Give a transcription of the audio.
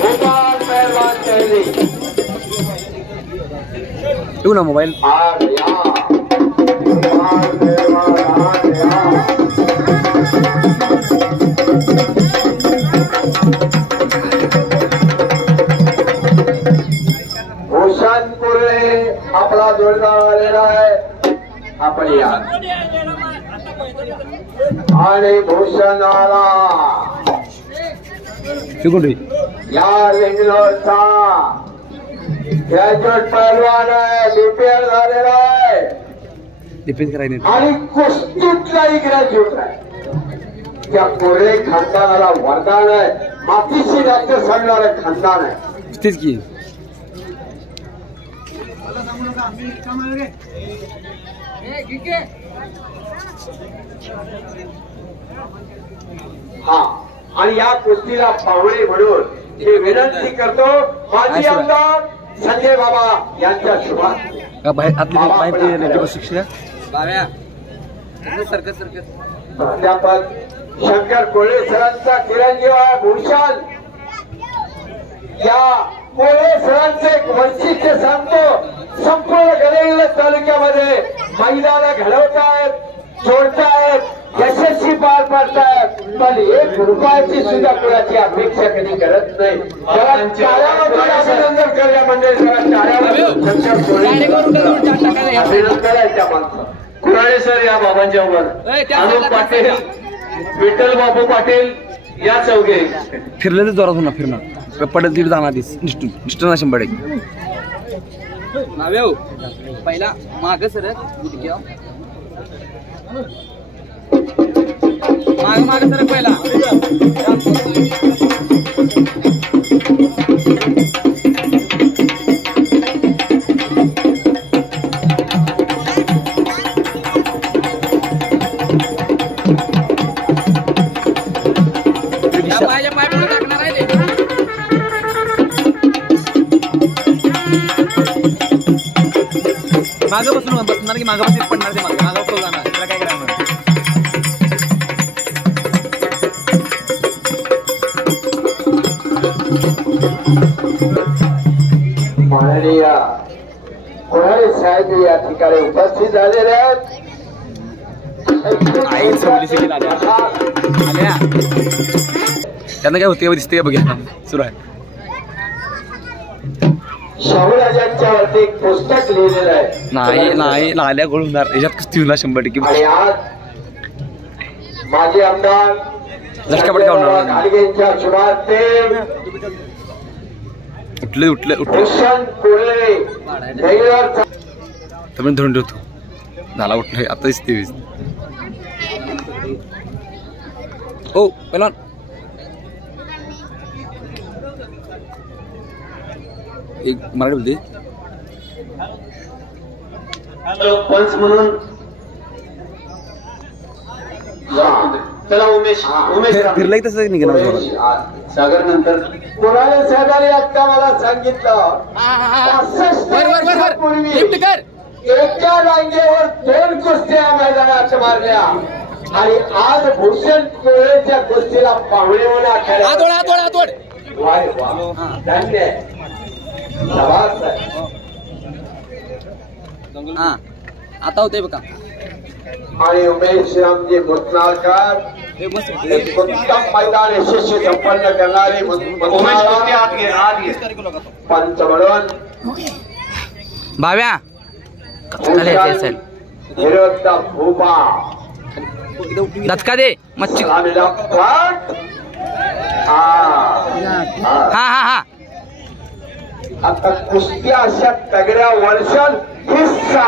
भोपाल पहलवान शैली तू ना मोबाइल आ गया। भोपाल पहलवान आ गया। भूषणपुरे आपला जोडदार आलेला आहे आपण या आणि भूषणाला या रेग्युलरचा ग्रॅज्युएट पहलवान आहे, बीपीएल झालेला आहे डिफेन्स करायला आणि कुस्तीतलाही ग्रॅज्युएट आहे। त्या कोरे खानदानाला वरदान आहे, मातीशी राज्य सांगणारे खानदान आहे। तेच की हा आणि या कुस्तीला पाहुणे म्हणून मी विनंती करतो माजी आमदार संजय बाबा यांच्या शुभात बाहेर आतले शिक्षक प्राध्यापक शंकर कोळे सरांचा चिरंजीव आहे भूषण। या कोळे सरांचे एक वैशिष्ट्य सांगतो, संपूर्ण गडहिंग्लज तालुक्यामध्ये महिलाला घडवतायत, जोडतायत, यशस्वी पार पाडतायत, पण एक रुपयाची सुद्धा कुणाची अपेक्षा कधी करत नाही। अभिनंदन करूया मंडळी, शंकर कोळे अभिनंदन आहे त्या माणसाचं। कुराळे सर या बाबांच्या वर, अनुप पाटील, विठ्ठल बाबू पाटील या चौघे फिरले तर जोरात होणार, फिरणार पडेल तिथे जाणार निष्ठून 100 नावेव पहिला माग सर माग सर पहिला मागं बसून बसणार की मागं बसून पडणार, ते मागं मागं जाणार, त्याला काय करायचं माननीय कोळाळे साहेब या ठिकाणी उपस्थित झालेले आहेत। त्यांना काय होते दिसते का बघा सुरू आहे। शाहूराजांच्या वरती एक पुस्तक लिहिलेलं आहे, नाही लाल्या गोळ होणार याच्यात कुस्ती होणार 100%। आणि आज माजी आमदार घाडगेंच्या शुभार्थे उठले भूषण कोळे रेग्युलर तुम्ही धरून ठेवतो झाला उठले आता दिसते ओ पहिला एक मराठी बोलते पंच म्हणून चला उमेश फिरलाय तसं निघणार सागर नंतर कोणाला साहेबांनी आता मला सांगितलं 65 पूर्वी एका रांगेवर 2 कुस्त्या मैदानात मारल्या आणि आज भूषण कोळेच्या कुस्तीला पाहुणे होणार धन्य आता होते बघा। आणि उमेश रामजी मुतनाळकर एक उत्तम मैदान यशस्वी संपन्न करणारे पंच म्हणून भाव्या विरोधता भूपा दचका दे मच्छी हा हा हा आता कुस्त्या अशा तगड्या वर्षात हिस्सा